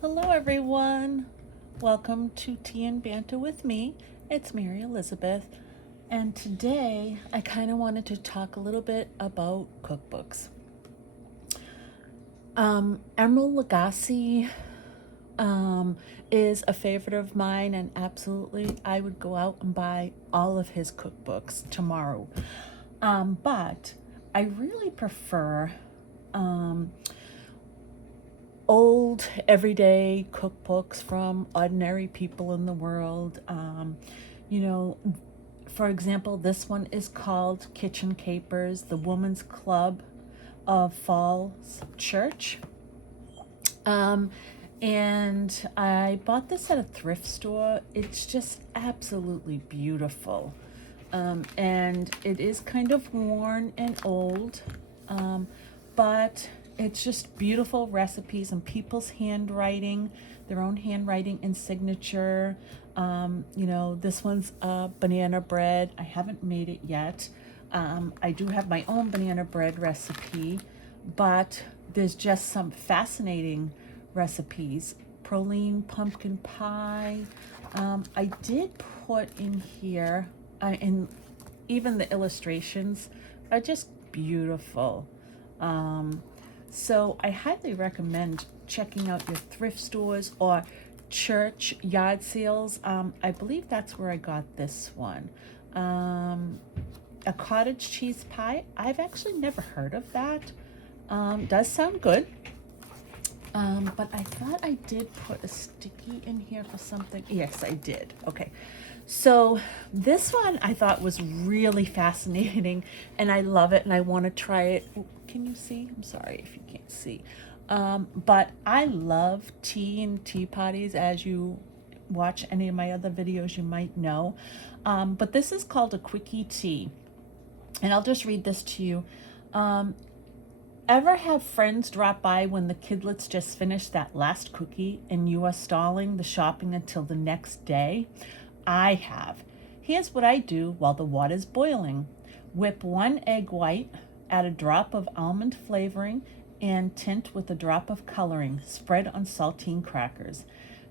Hello, everyone. Welcome to Tea and Banter with me. It's Mary Elizabeth, and today I kind of wanted to talk a little bit about cookbooks. Emeril Lagasse is a favorite of mine, and absolutely I would go out and buy all of his cookbooks tomorrow. But I really prefer old everyday cookbooks from ordinary people in the world. You know, for example, this one is called Kitchen Capers, the Woman's Club of Falls Church. And I bought this at a thrift store. It's just absolutely beautiful. And it is kind of worn and old, but it's just beautiful recipes and people's handwriting, their own handwriting and signature. This one's banana bread. I haven't made it yet. I do have my own banana bread recipe, but there's just some fascinating recipes. Praline pumpkin pie. I did put in here, and even the illustrations are just beautiful. So I highly recommend checking out your thrift stores or church yard sales. I believe that's where I got this one. A cottage cheese pie. I've actually never heard of that. Does sound good. But I thought I did put a sticky in here for something. Yes, I did. Okay. So this one I thought was really fascinating and I love it and I want to try it. Ooh, can you see? I'm sorry if you can't see. But I love tea and tea parties. As you watch any of my other videos, you might know. But this is called a quickie tea. And I'll just read this to you. Ever have friends drop by when the kidlets just finished that last cookie and you are stalling the shopping until the next day? I have. Here's what I do while the water's boiling. Whip one egg white, add a drop of almond flavoring, and tint with a drop of coloring. Spread on saltine crackers.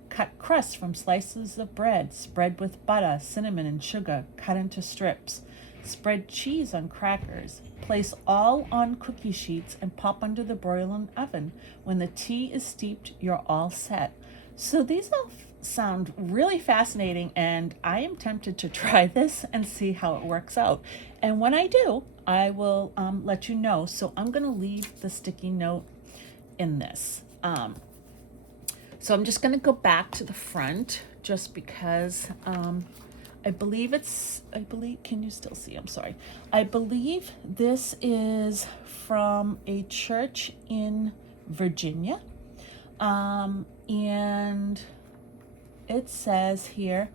Cut crusts from slices of bread. Spread with butter, cinnamon, and sugar. Cut into strips. Spread cheese on crackers. Place all on cookie sheets and pop under the broiling oven. When the tea is steeped, you're all set. So these all sound really fascinating, and I am tempted to try this and see how it works out. And when I do, I will let you know. So I'm going to leave the sticky note in this. So I'm just going to go back to the front just because I believe, can you still see? I'm sorry. I believe this is from a church in Virginia. And it says here,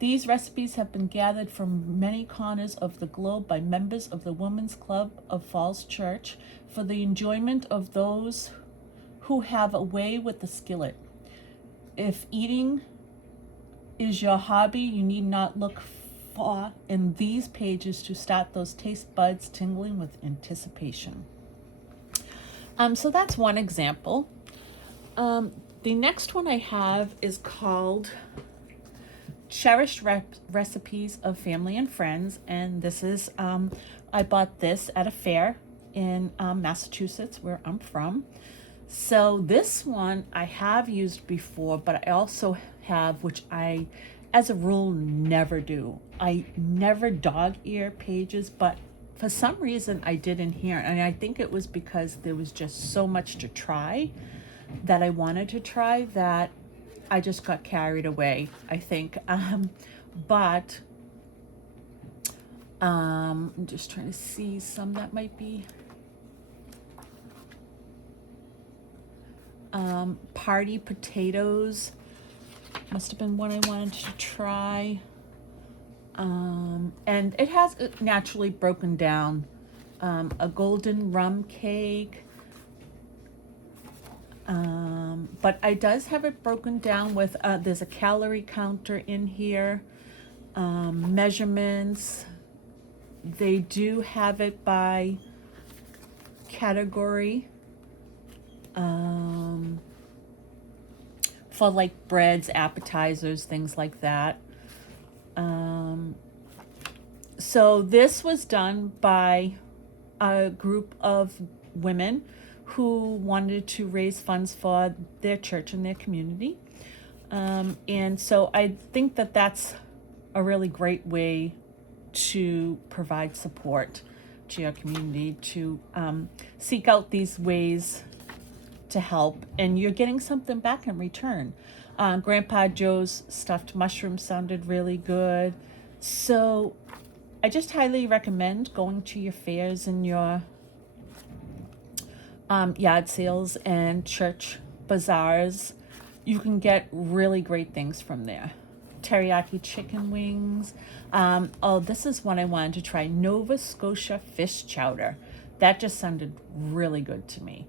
these recipes have been gathered from many corners of the globe by members of the Women's Club of Falls Church for the enjoyment of those who have a way with the skillet. If eating is your hobby, you need not look far in these pages to start those taste buds tingling with anticipation. So that's one example. The next one I have is called Cherished Recipes of Family and Friends, and this is, I bought this at a fair in Massachusetts, where I'm from. So this one I have used before, but I also have, which I, as a rule, never do. I never dog ear pages, but for some reason I did in here, and I think it was because there was just so much to try that I wanted to try that I just got carried away, I think. But I'm just trying to see some that might be party potatoes. Must have been one I wanted to try. And it has naturally broken down. A golden rum cake. But I does have it broken down with, there's a calorie counter in here, measurements. They do have it by category. for like breads, appetizers, things like that. So this was done by a group of women who wanted to raise funds for their church and their community. And so I think that that's a really great way to provide support to your community, to seek out these ways to help, and you're getting something back in return. Grandpa Joe's stuffed mushrooms sounded really good. So I just highly recommend going to your fairs and your yard sales and church bazaars. You can get really great things from there. Teriyaki chicken wings. Oh, this is one I wanted to try. Nova Scotia fish chowder. That just sounded really good to me.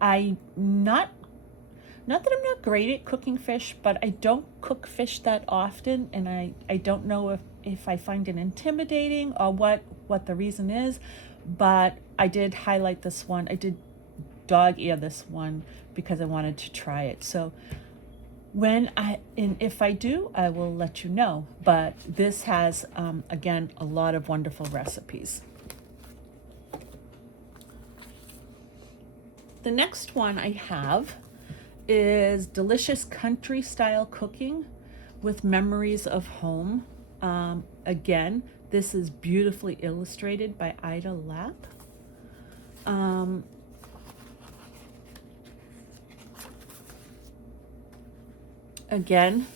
Not that I'm not great at cooking fish, but I don't cook fish that often, and I don't know if I find it intimidating or what the reason is, but I did highlight this one. I did dog ear this one because I wanted to try it. So if I do, I will let you know. But this has, again, a lot of wonderful recipes. The next one I have is Delicious Country Style Cooking with Memories of Home. Again, this is beautifully illustrated by Ida Lapp. Again,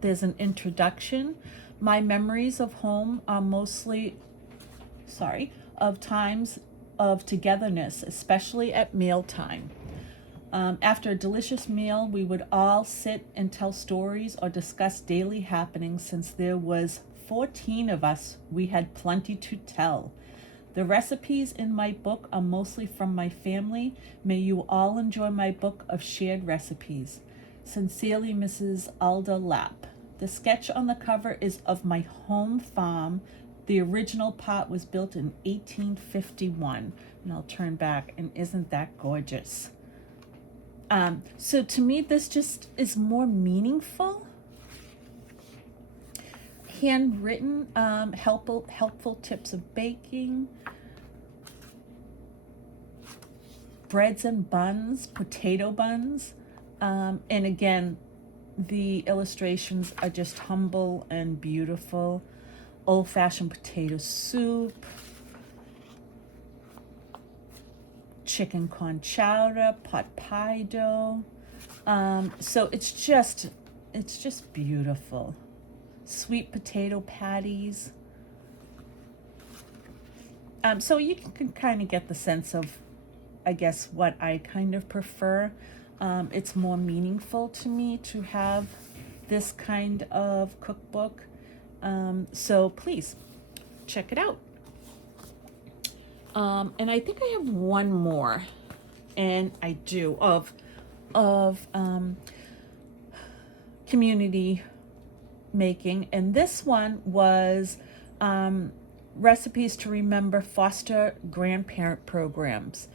there's an introduction. My memories of home are mostly, of times of togetherness, especially at mealtime. After a delicious meal, we would all sit and tell stories or discuss daily happenings. Since there was 14 of us, we had plenty to tell. The recipes in my book are mostly from my family. May you all enjoy my book of shared recipes. Sincerely, Mrs. Alda Lapp. The sketch on the cover is of my home farm. The original pot was built in 1851. And I'll turn back, and isn't that gorgeous? So to me, this just is more meaningful. Handwritten, helpful tips of baking. Breads and buns, potato buns. And again, the illustrations are just humble and beautiful. Old-fashioned potato soup. Chicken corn chowder, pot pie dough. So it's just beautiful. Sweet potato patties. So you can kind of get the sense of, I guess, what I kind of prefer. It's more meaningful to me to have this kind of cookbook. So please check it out. And I think I have one more, and I do, of community making. And this one was recipes to remember foster grandparent programs,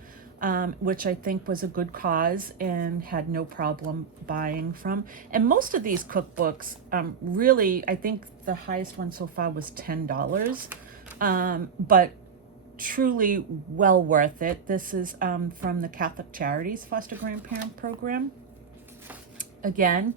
which I think was a good cause and had no problem buying from. And most of these cookbooks, really, I think the highest one so far was $10, but truly well worth it. This is from the Catholic Charities Foster Grandparent Program. Again,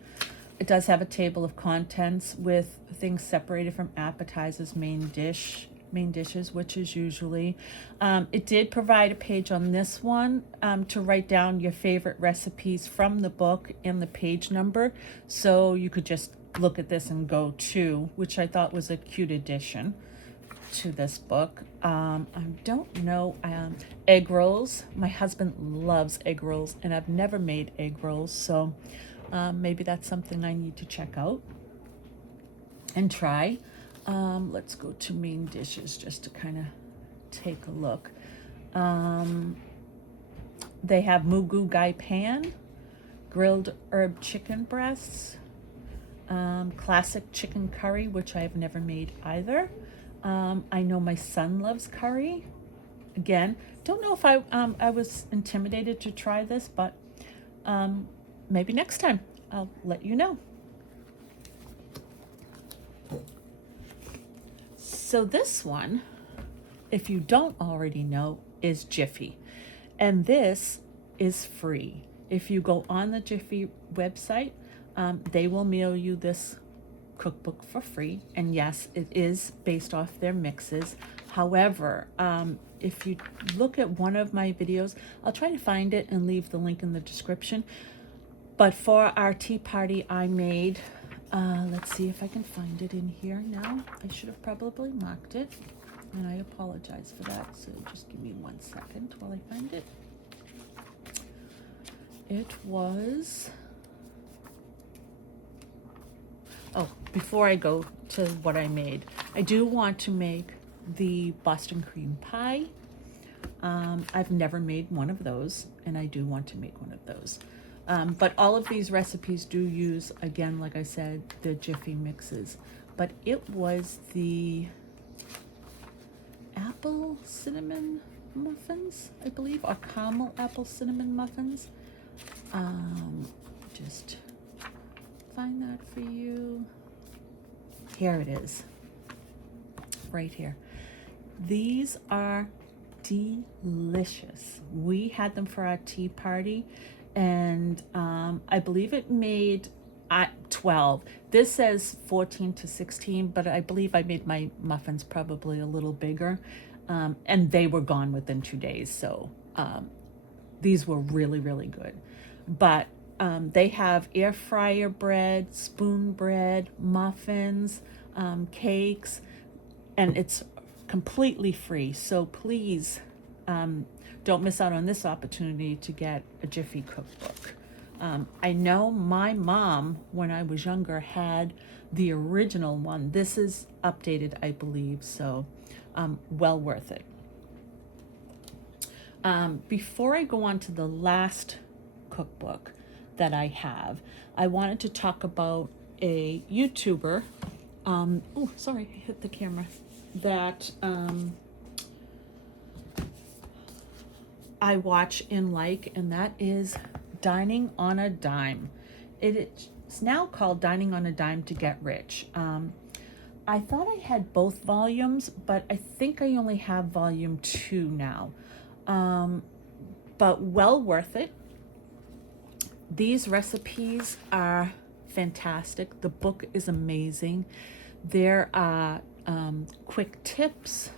it does have a table of contents with things separated from appetizers, main dishes, which is usually. It did provide a page on this one to write down your favorite recipes from the book and the page number, so you could just look at this and go to, which I thought was a cute addition to this book. I don't know, egg rolls. My husband loves egg rolls, and I've never made egg rolls, so maybe that's something I need to check out and try. Let's go to main dishes just to kind of take a look. They have mugu gai pan, grilled herb chicken breasts, classic chicken curry, which I have never made either. I know my son loves curry. Again, don't know if I was intimidated to try this, but maybe next time I'll let you know. So this one, if you don't already know, is Jiffy. And this is free. If you go on the Jiffy website, they will mail you this cookbook for free. And yes, it is based off their mixes. However, if you look at one of my videos, I'll try to find it and leave the link in the description. But for our tea party, I made, let's see if I can find it in here now. I should have probably marked it, and I apologize for that. So just give me 1 second while I find it. It was, oh, before I go to what I made, I do want to make the Boston cream pie. I've never made one of those, and I do want to make one of those. But all of these recipes do use, again, like I said, the Jiffy mixes. But it was the apple cinnamon muffins, I believe, or caramel apple cinnamon muffins. Just find that for you. Here it is, right here. These are delicious. We had them for our tea party, and I believe it made 12. This says 14 to 16, but I believe I made my muffins probably a little bigger, and they were gone within 2 days. So these were really, really good. But they have air fryer bread, spoon bread, muffins, cakes, and it's completely free. So please don't miss out on this opportunity to get a Jiffy cookbook. I know my mom, when I was younger, had the original one. This is updated, I believe, so well worth it. Before I go on to the last cookbook that I have, I wanted to talk about a YouTuber. Oh, sorry, I hit the camera. That I watch and like, and that is Dining on a Dime. It's now called Dining on a Dime to Get Rich. I thought I had both volumes, but I think I only have volume 2 now. But well worth it. These recipes are fantastic. The book is amazing. There are quick tips.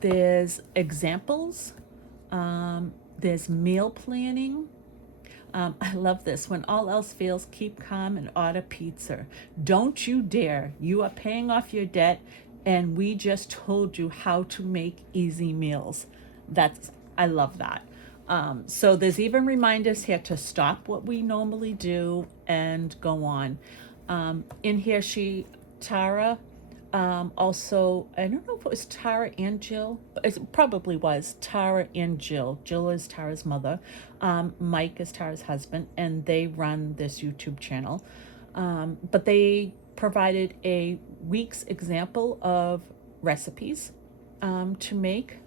There's examples. There's meal planning. I love this. When all else fails, keep calm and order pizza. Don't you dare. You are paying off your debt, and we just told you how to make easy meals. I love that. So there's even reminders here to stop what we normally do and go on. In here, Tara, also, I don't know if it was Tara and Jill, but it probably was Tara and Jill. Jill is Tara's mother. Mike is Tara's husband, and they run this YouTube channel. But they provided a week's example of recipes to make.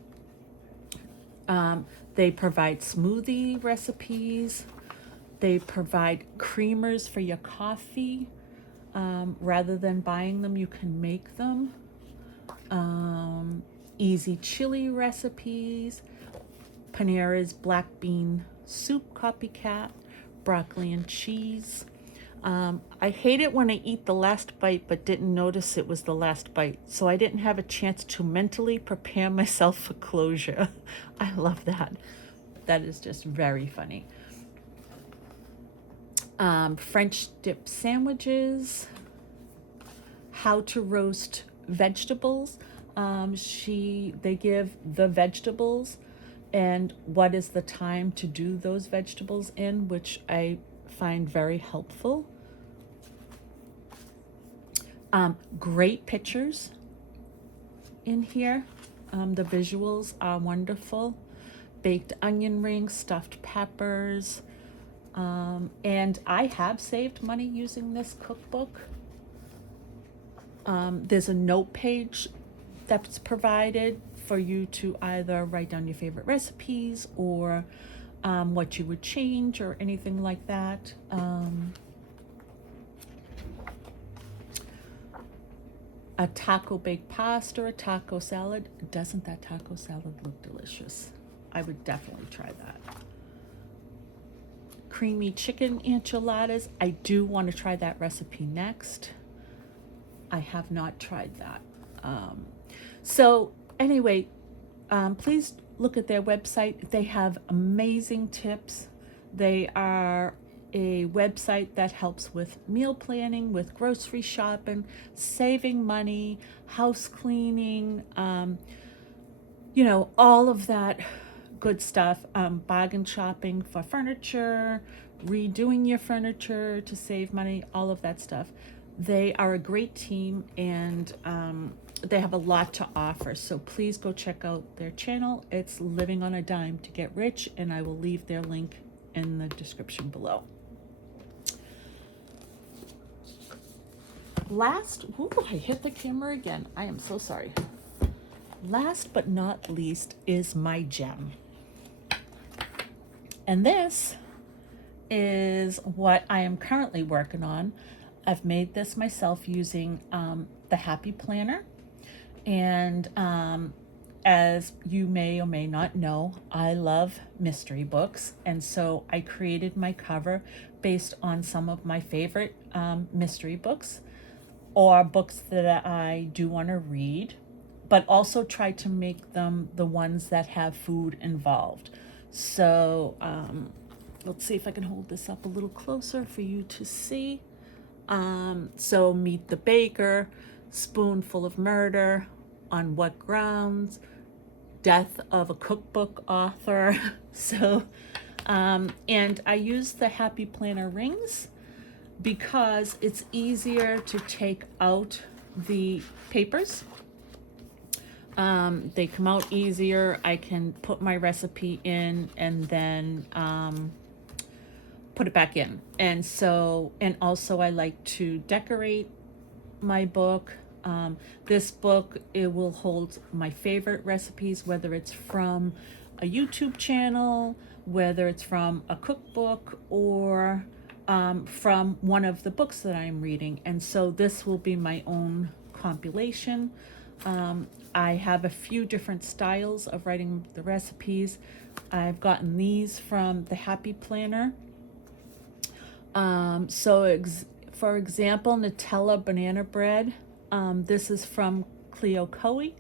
They provide smoothie recipes. They provide creamers for your coffee. Rather than buying them, you can make them. Easy chili recipes. Panera's black bean soup copycat. Broccoli and cheese. I hate it when I eat the last bite but didn't notice it was the last bite, so I didn't have a chance to mentally prepare myself for closure. I love that. That is just very funny. French dip sandwiches, how to roast vegetables. They give the vegetables and what is the time to do those vegetables in, which I find very helpful. Great pictures in here. The visuals are wonderful. Baked onion rings, stuffed peppers. And I have saved money using this cookbook. There's a note page that's provided for you to either write down your favorite recipes or what you would change or anything like that. A taco baked pasta, a taco salad. Doesn't that taco salad look delicious? I would definitely try that. Creamy chicken enchiladas. I do want to try that recipe next. I have not tried that. So anyway, please look at their website. They have amazing tips. They are a website that helps with meal planning, with grocery shopping, saving money, house cleaning, all of that good stuff. Bargain shopping for furniture, redoing your furniture to save money, all of that stuff. They are a great team, and they have a lot to offer. So please go check out their channel. It's Living on a Dime to Get Rich, and I will leave their link in the description below. I hit the camera again. I am so sorry. Last but not least is my gem. And this is what I am currently working on. I've made this myself using the Happy Planner. And as you may or may not know, I love mystery books. And so I created my cover based on some of my favorite mystery books, or books that I do want to read, but also try to make them the ones that have food involved. So let's see if I can hold this up a little closer for you to see. So Meet the Baker, Spoonful of Murder, On What Grounds, Death of a Cookbook Author. So, and I use the Happy Planner rings because it's easier to take out the papers. They come out easier. I can put my recipe in and then put it back in. And also I like to decorate my book. This book, it will hold my favorite recipes, whether it's from a YouTube channel, whether it's from a cookbook, or from one of the books that I'm reading. And so this will be my own compilation. I have a few different styles of writing the recipes. I've gotten these from the Happy Planner. For example, Nutella banana bread. This is from Cleo Coyle,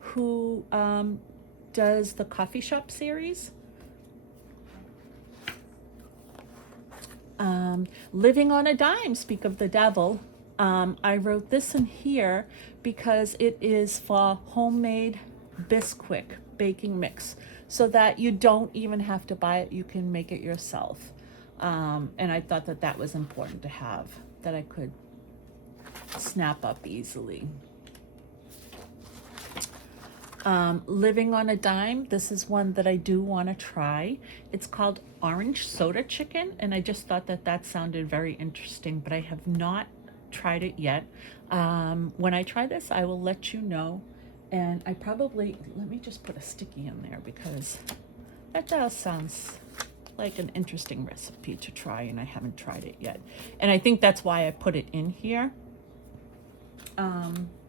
who does the coffee shop series. Living on a Dime, Speak of the Devil. I wrote this in here because it is for homemade Bisquick baking mix, so that you don't even have to buy it. You can make it yourself. And I thought that that was important to have, that I could snap up easily. Living on a Dime, this is one that I do want to try. It's called Orange Soda Chicken, and I just thought that that sounded very interesting, but I have not tried it yet. When I try this, I will let you know. And let me just put a sticky in there, because that does sounds like an interesting recipe to try, and I haven't tried it yet. And I think that's why I put it in here,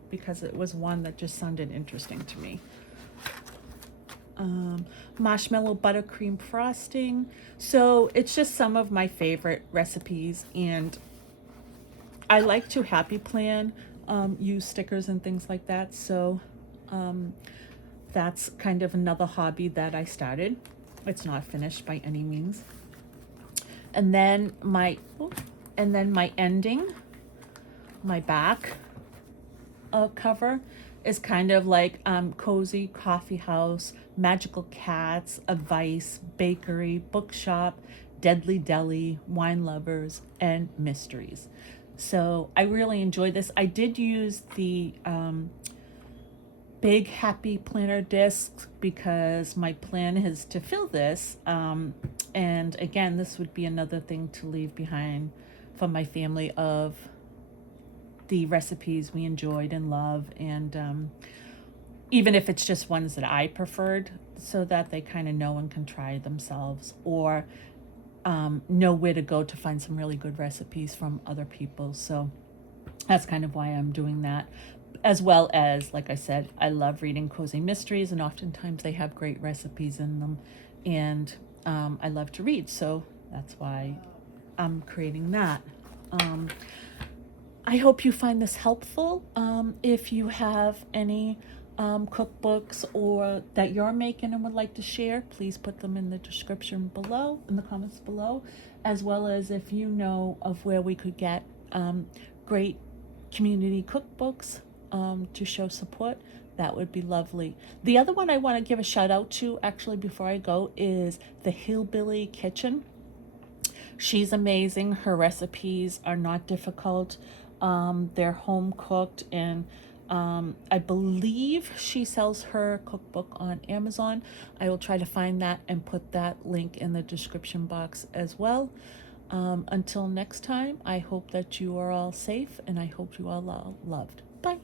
because it was one that just sounded interesting to me. Marshmallow buttercream frosting. So it's just some of my favorite recipes, and I like to Happy Plan, use stickers and things like that. So that's kind of another hobby that I started. It's not finished by any means. And then my ending, my back cover is kind of like Cozy Coffee House, Magical Cats, Advice, Bakery, Bookshop, Deadly Deli, Wine Lovers, and Mysteries. So I really enjoyed this. I did use the big Happy Planner disc because my plan is to fill this. And again, this would be another thing to leave behind for my family of the recipes we enjoyed and love. And even if it's just ones that I preferred, so that they kind of know and can try themselves, or know where to go to find some really good recipes from other people. So that's kind of why I'm doing that. As well as, like I said, I love reading cozy mysteries, and oftentimes they have great recipes in them. And I love to read, so that's why I'm creating that. I hope you find this helpful. If you have any cookbooks or that you're making and would like to share, please put them in the description below, in the comments below, as well as if you know of where we could get great community cookbooks to show support, that would be lovely. The other one I want to give a shout out to, actually, before I go, is the Hillbilly Kitchen. She's amazing. Her recipes are not difficult. They're home cooked, and I believe she sells her cookbook on Amazon. I will try to find that and put that link in the description box as well. Until next time, I hope that you are all safe, and I hope you all are loved. Bye.